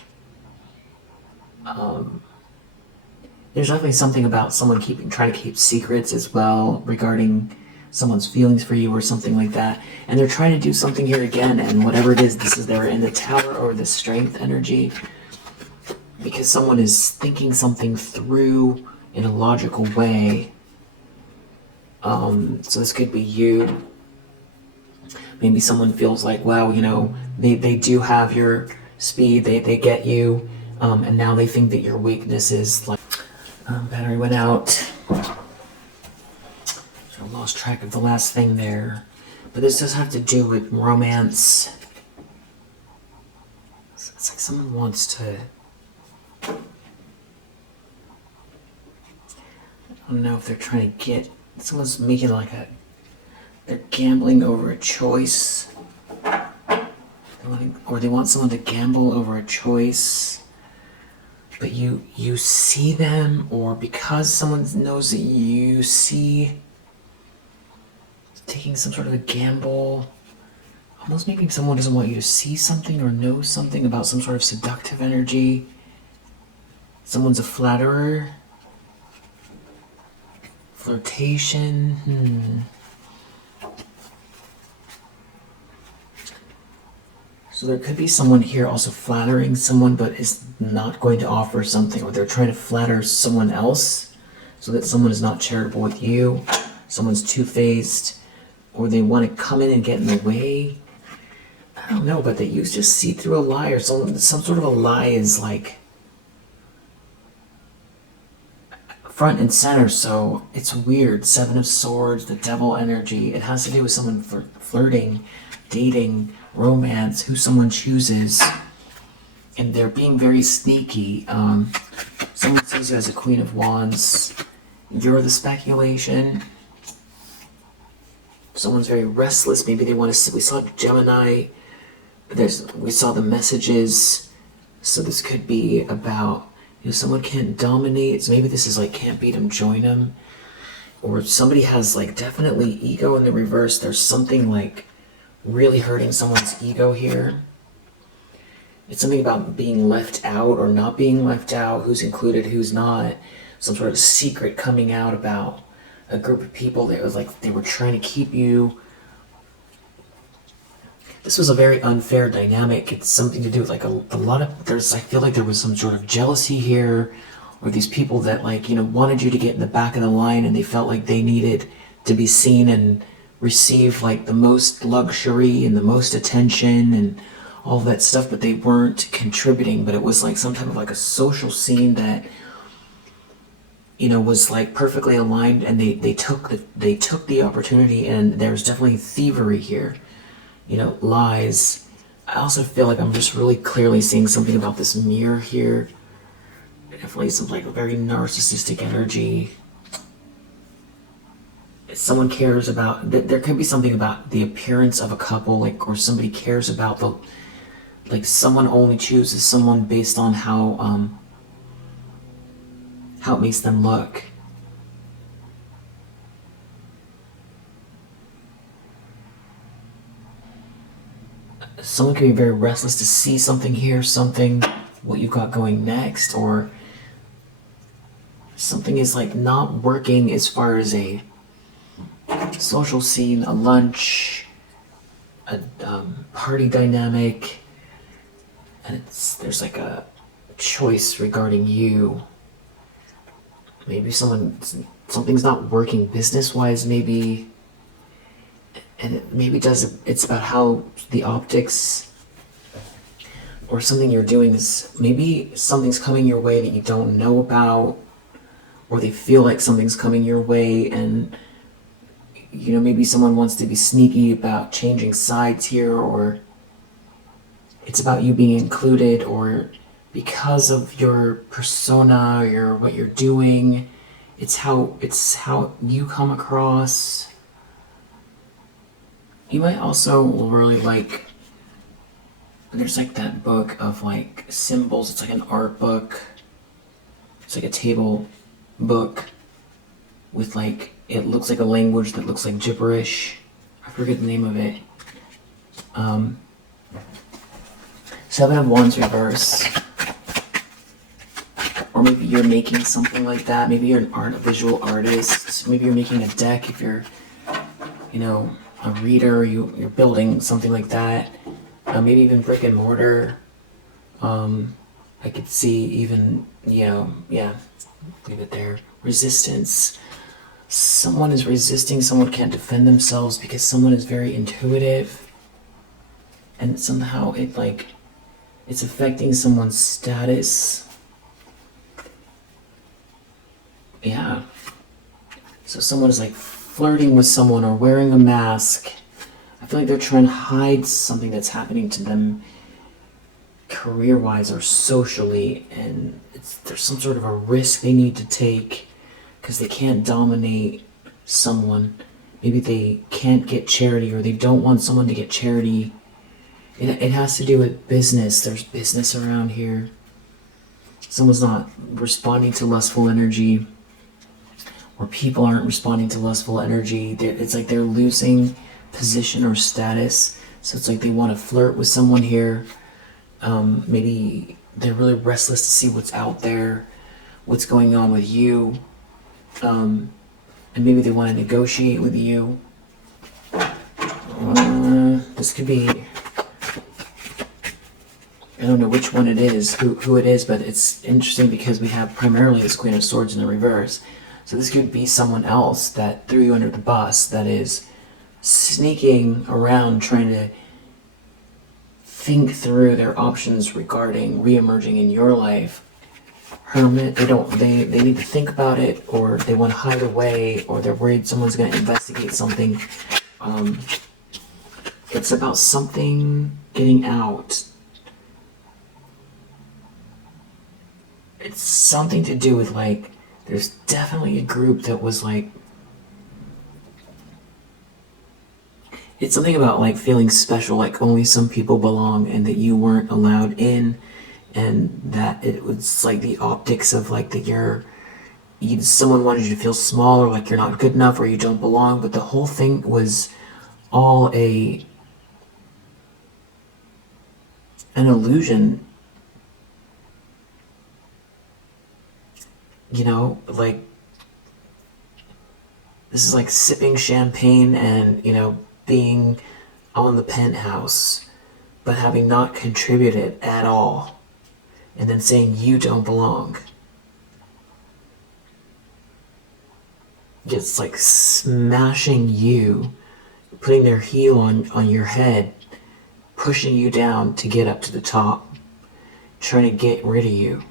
There's definitely something about someone trying to keep secrets as well regarding someone's feelings for you or something like that. And they're trying to do something here again, and whatever it is, they're in the Tower or the Strength energy, because someone is thinking something through in a logical way. So this could be you. Maybe someone feels like, wow, you know, they do have your speed, they get you, And now they think that your weakness is like, battery went out. So I lost track of the last thing there. But this does have to do with romance. It's like someone wants to, I don't know if they're trying to get, someone's making like they're gambling over a choice. Or they want someone to gamble over a choice. But you see them, or because someone knows that you see taking some sort of a gamble. Almost maybe someone doesn't want you to see something or know something about some sort of seductive energy. Someone's a flatterer. Flirtation. So there could be someone here also flattering someone, but is not going to offer something, or they're trying to flatter someone else so that someone is not charitable with you. Someone's two-faced, or they want to come in and get in the way. I don't know, but they just see through a lie, or some sort of a lie is like front and center. So it's weird. Seven of Swords, the devil energy. It has to do with someone flirting, dating, romance, who someone chooses, and they're being very sneaky. Someone sees you as a Queen of Wands. You're the speculation. Someone's very restless. Maybe they want to. We saw Gemini. We saw the messages. So this could be about, someone can't dominate. So maybe this is like can't beat them, join them. Or somebody has like definitely ego in the reverse. There's something like really hurting someone's ego here. It's something about being left out or not being left out, who's included, who's not. Some sort of secret coming out about a group of people that was like they were trying to keep you. This was a very unfair dynamic. It's something to do with like a lot of, I feel like there was some sort of jealousy here, or these people that like, wanted you to get in the back of the line, and they felt like they needed to be seen and receive like the most luxury and the most attention and all that stuff, but they weren't contributing. But it was like some type of like a social scene that was like perfectly aligned, and they took the opportunity, and there's definitely thievery here, lies. I also feel like I'm just really clearly seeing something about this mirror here. Definitely some like very narcissistic energy. Someone cares about, there could be something about the appearance of a couple, like, or somebody cares about someone only chooses someone based on how it makes them look. Someone can be very restless to see something here, what you've got going next, or something is like not working as far as a social scene, a lunch, a party dynamic, and there's like a choice regarding you. Maybe something's not working business-wise, maybe, and it's about how the optics, or something you're doing is, maybe something's coming your way that you don't know about, or they feel like something's coming your way, and maybe someone wants to be sneaky about changing sides here, or it's about you being included, or because of your persona, or what you're doing, it's how you come across. You might also really like, there's like that book of like symbols. It's like an art book. It's like a table book with like, it looks like a language that looks like gibberish. I forget the name of it. Seven of Wands reverse. Or maybe you're making something like that. Maybe you're a visual artist. Maybe you're making a deck if you're, a reader. You're building something like that. Maybe even brick and mortar. I could see even, leave it there. Resistance. Someone is resisting, someone can't defend themselves because someone is very intuitive. And somehow it like, It's affecting someone's status. Yeah. So someone is like flirting with someone or wearing a mask. I feel like they're trying to hide something that's happening to them career-wise or socially, and there's some sort of a risk they need to take because they can't dominate someone. Maybe they can't get charity, or they don't want someone to get charity. It has to do with business. There's business around here. Someone's not responding to lustful energy, or people aren't responding to lustful energy. It's like they're losing position or status. So it's like they want to flirt with someone here. Maybe they're really restless to see what's out there, what's going on with you. And maybe they want to negotiate with you. This could be, I don't know which one it is, who it is, but it's interesting because we have primarily this Queen of Swords in the reverse. So this could be someone else that threw you under the bus, that is sneaking around trying to think through their options regarding re-emerging in your life. Hermit, they need to think about it, or they want to hide away, or they're worried someone's going to investigate something. It's about something getting out. It's something to do with, like, there's definitely a group that was like, it's something about like feeling special, like only some people belong and that you weren't allowed in, and that it was like the optics of like that someone wanted you to feel small, or like you're not good enough, or you don't belong, but the whole thing was all an illusion. You know, like, this is like sipping champagne and, you know, being on the penthouse, but having not contributed at all, and then saying you don't belong. Just like smashing you, putting their heel on your head, pushing you down to get up to the top, trying to get rid of you.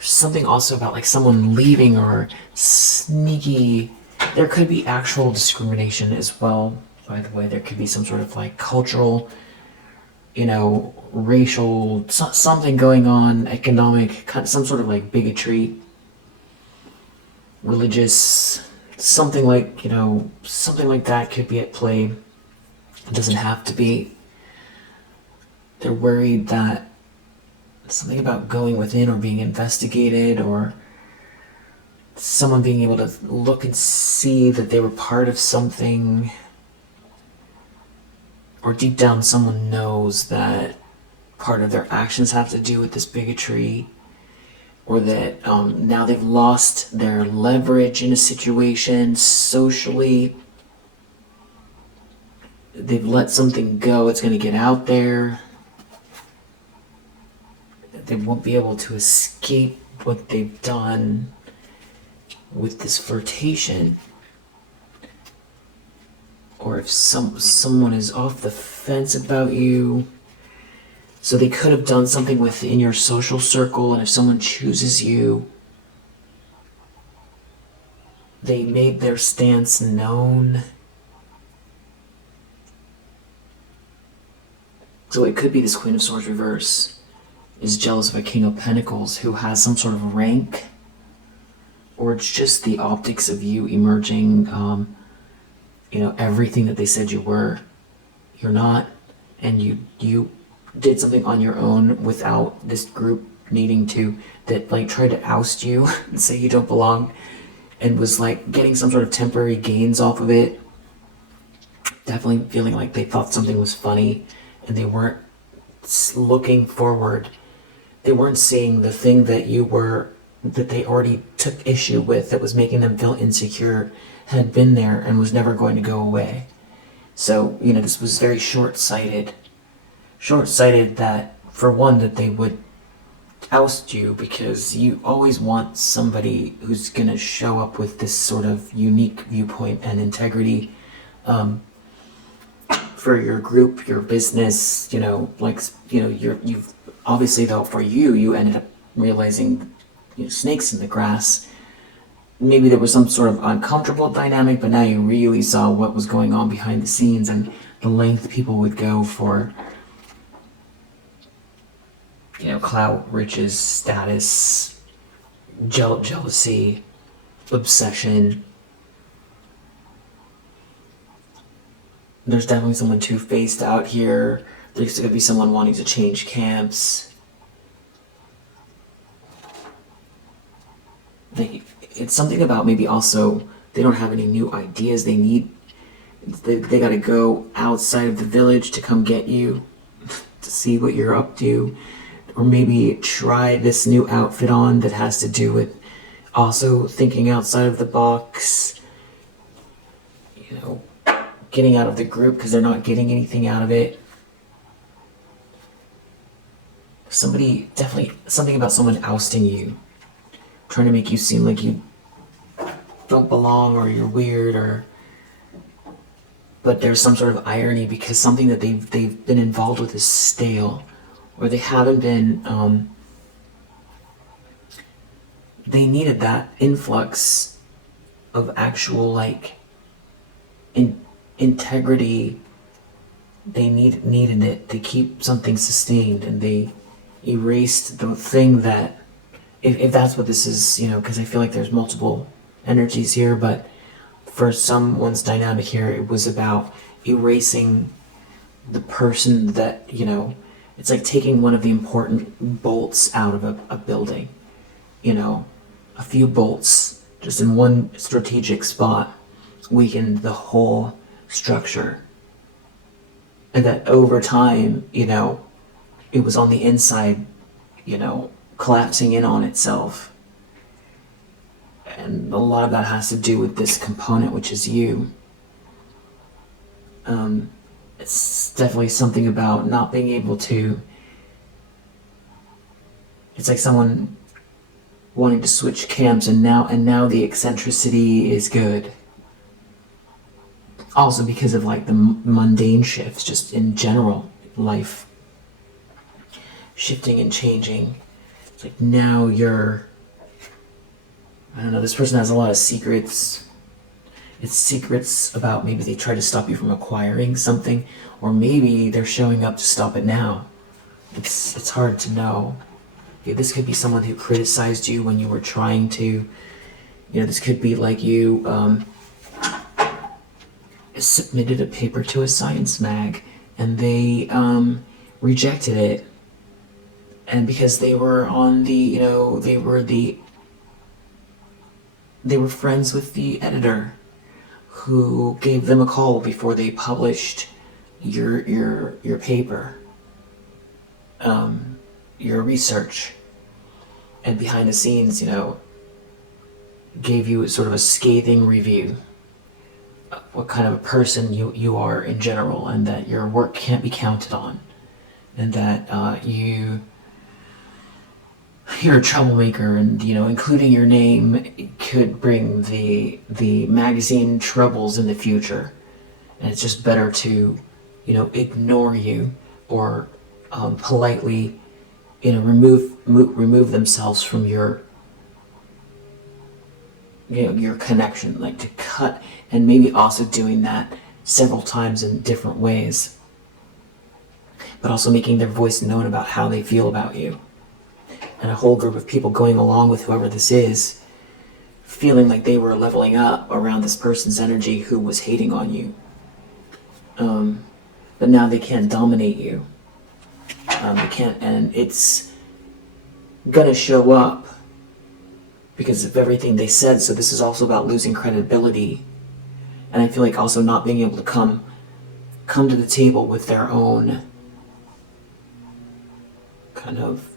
Something also about like someone leaving, or sneaky. There could be actual discrimination as well, by the way. There could be some sort of like cultural, you know, racial, something going on, economic, some sort of like bigotry, religious, something like, you know, something like that could be at play. It doesn't have to be. They're worried that something about going within or being investigated, or someone being able to look and see that they were part of something, or deep down someone knows that part of their actions have to do with this bigotry, or that now they've lost their leverage in a situation socially. They've let something go, it's going to get out there. They won't be able to escape what they've done with this flirtation. Or if someone is off the fence about you, so they could have done something within your social circle, and if someone chooses you, they made their stance known. So it could be this Queen of Swords reverse is jealous of a King of Pentacles who has some sort of rank, or it's just the optics of you emerging, you know, everything that they said you were, you're not, and you did something on your own without this group needing to, that like tried to oust you and say you don't belong, and was like getting some sort of temporary gains off of it. Definitely feeling like they thought something was funny, and they weren't looking forward. They weren't seeing the thing that you were, that they already took issue with, that was making them feel insecure, had been there and was never going to go away. So, you know, this was very short-sighted. Short-sighted that, for one, that they would oust you, because you always want somebody who's going to show up with this sort of unique viewpoint and integrity. for your group, your business, you've obviously, though, for you ended up realizing, snakes in the grass. Maybe there was some sort of uncomfortable dynamic, but now you really saw what was going on behind the scenes and the length people would go for, clout, riches, status, jealousy, obsession. There's definitely someone two-faced out here. There's going to be someone wanting to change camps. It's something about maybe also they don't have any new ideas. They got to go outside of the village to come get you, to see what you're up to. Or maybe try this new outfit on that has to do with also thinking outside of the box. Getting out of the group because they're not getting anything out of it. Definitely something about someone ousting you, trying to make you seem like you don't belong or you're weird, but there's some sort of irony because something that they've been involved with is stale, or they haven't been. They needed that influx of actual integrity. They needed it to keep something sustained, and they erased the thing that, if that's what this is, because I feel like there's multiple energies here, but for someone's dynamic here, it was about erasing the person that, it's like taking one of the important bolts out of a building, a few bolts just in one strategic spot weakened the whole structure. And that over time, it was on the inside, collapsing in on itself. And a lot of that has to do with this component, which is you. It's definitely something about not being able to... It's like someone wanting to switch camps, and now the eccentricity is good. Also because of the mundane shifts, just in general, life shifting and changing. It's like now you're, I don't know, this person has a lot of secrets. It's secrets about maybe they try to stop you from acquiring something, or maybe they're showing up to stop it now. It's hard to know. This could be someone who criticized you when you were trying to, this could be like you submitted a paper to a science mag and they rejected it, and because they were on the they were friends with the editor who gave them a call before they published your paper, your research, and behind the scenes gave you sort of a scathing review of what kind of a person you are in general, and that your work can't be counted on, and that you're a troublemaker, and including your name could bring the magazine troubles in the future, and it's just better to ignore you, or politely remove themselves from your your connection, like to cut, and maybe also doing that several times in different ways, but also making their voice known about how they feel about you. And a whole group of people going along with whoever this is, feeling like they were leveling up around this person's energy who was hating on you. But now they can't dominate you. They can't, and it's gonna show up because of everything they said. So this is also about losing credibility. And I feel like also not being able to come to the table with their own kind of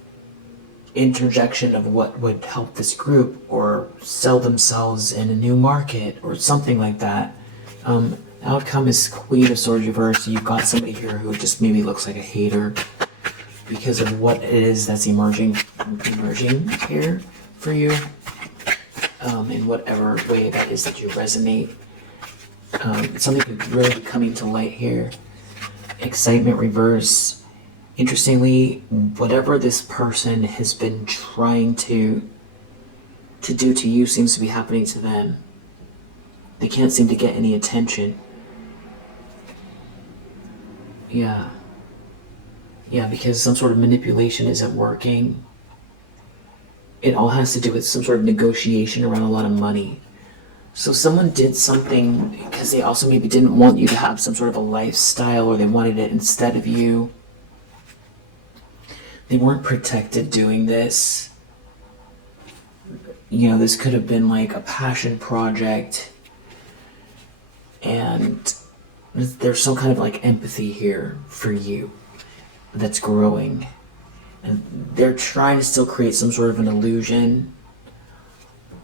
interjection of what would help this group, or sell themselves in a new market, or something like that. The outcome is Queen of Swords reversed. So you've got somebody here who just maybe looks like a hater because of what it is that's emerging here for you, in whatever way that is that you resonate. Something could really be coming to light here. Excitement reverse. Interestingly, whatever this person has been trying to do to you seems to be happening to them. They can't seem to get any attention. Yeah. Yeah, because some sort of manipulation isn't working. It all has to do with some sort of negotiation around a lot of money. So someone did something because they also maybe didn't want you to have some sort of a lifestyle, or they wanted it instead of you. They weren't protected doing this. You know, this could have been like a passion project, and there's some kind of like empathy here for you that's growing. And they're trying to still create some sort of an illusion,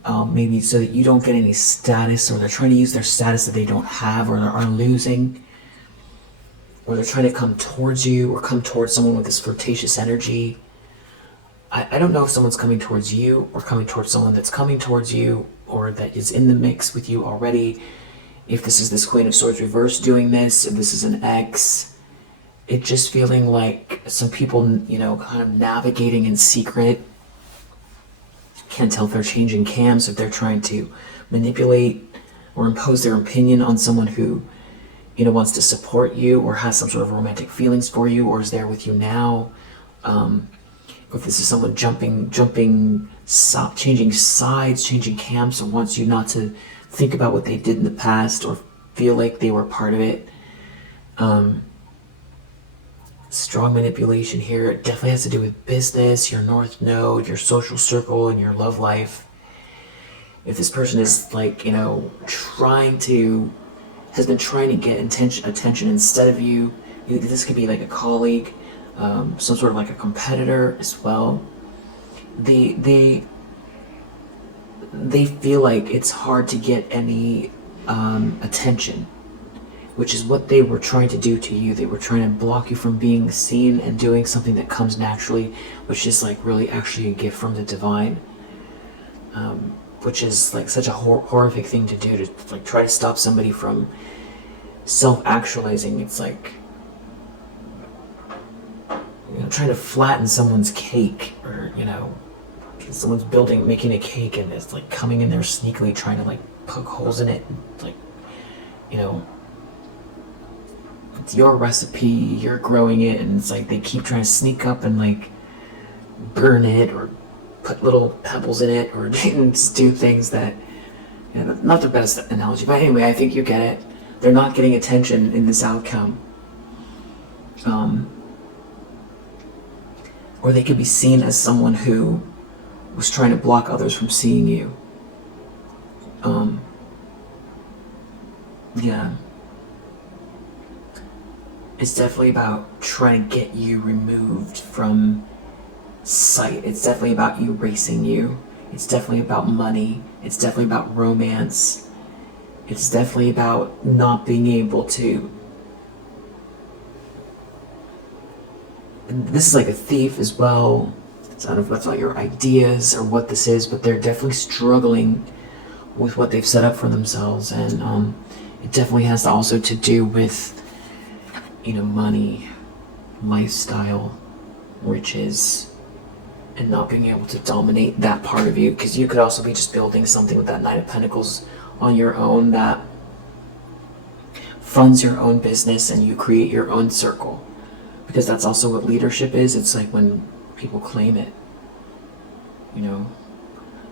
maybe so that you don't get any status, or they're trying to use their status that they don't have or are losing, or they're trying to come towards you or come towards someone with this flirtatious energy. I don't know if someone's coming towards you or coming towards someone that's coming towards you or that is in the mix with you already. If this is this Queen of Swords reverse doing this, if this is an ex, it's just feeling like some people, you know, kind of navigating in secret. Can't tell if they're changing cams, if they're trying to manipulate or impose their opinion on someone who, you know, wants to support you or has some sort of romantic feelings for you or is there with you now. If this is someone changing sides, changing camps, and wants you not to think about what they did in the past or feel like they were part of it. Strong manipulation here. It definitely has to do with business, your North Node, your social circle, and your love life. If this person is like, you know, has been trying to get attention instead of you, this could be like a colleague, some sort of like a competitor as well. They feel like it's hard to get any attention, which is what they were trying to do to you. They were trying to block you from being seen and doing something that comes naturally, which is like really actually a gift from the divine, which is like such a horrific thing to do, to like try to stop somebody from self-actualizing. It's like, you know, trying to flatten someone's cake, or, you know, someone's making a cake and it's like coming in there sneakily trying to like poke holes in it, like, you know, it's your recipe, you're growing it, and it's like they keep trying to sneak up and like burn it or put little pebbles in it or just do things that, you know, not the best analogy, but anyway, I think you get it. They're not getting attention in this outcome. Or they could be seen as someone who was trying to block others from seeing you. Yeah. It's definitely about trying to get you removed from sight. It's definitely about erasing you. It's definitely about money. It's definitely about romance. It's definitely about not being able to. And this is like a thief as well. So I don't know if that's all your ideas or what this is, but they're definitely struggling with what they've set up for themselves, and it definitely has also to do with, you know, money, lifestyle, riches, and not being able to dominate that part of you, because you could also be just building something with that Knight of Pentacles on your own that funds your own business and you create your own circle, because that's also what leadership is. It's like when people claim it, you know.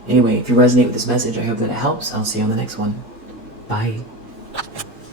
Anyway, if you resonate with this message, I hope that it helps. I'll see you on the next one. Bye.